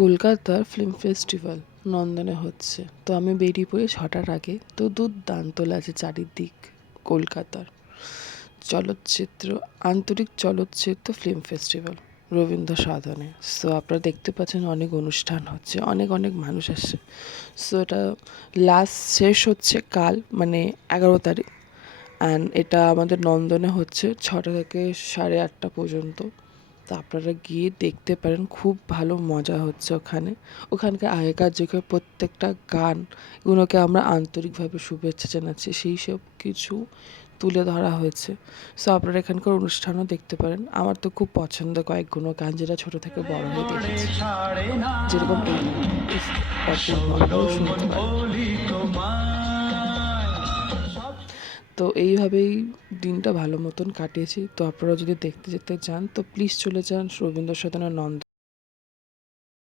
কলকাতার film festival নন্দনে হচ্ছে, তো আমি বেরিয়ে পড়ি 6টার আগে। তো দুর্দান্ত লাগছে চারিদিক কলকাতার চলচ্চিত্র, আন্তরিক চলচ্চিত্র ফিল্ম ফেস্টিভ্যাল রবীন্দ্র সদনে। সো আপনারা দেখতে পাচ্ছেন অনেক অনুষ্ঠান হচ্ছে, অনেক অনেক মানুষ আসছে। সো এটা লাস্ট শেষ হচ্ছে কাল, মানে 11 তারিখ। অ্যান্ড এটা আমাদের নন্দনে হচ্ছে 6টা থেকে 8:30 পর্যন্ত। তো আপনারা গিয়ে দেখতে পারেন, খুব ভালো মজা হচ্ছে ওখানে। ওখানকার আগেকার যুগের প্রত্যেকটা গান, এগুলোকে আমরা আন্তরিকভাবে শুভেচ্ছা জানাচ্ছি, সেই সব কিছু তুলে ধরা হয়েছে। সো আপনারা এখানকার অনুষ্ঠানও দেখতে পারেন। আমার তো খুব পছন্দ কয়েকগুলো গান, যেটা ছোটো থেকে বড় হয়ে দেখেছি, যেরকম এই গানটা অপূর্ব, আপনারাও শুনতে পারেন। তো এইভাবেই দিনটা ভালো মতন কাটিয়েছি। তো আপনারা যদি দেখতে যেতে চান তো প্লিজ চলে যান রবীন্দ্র সদনের নন্দন।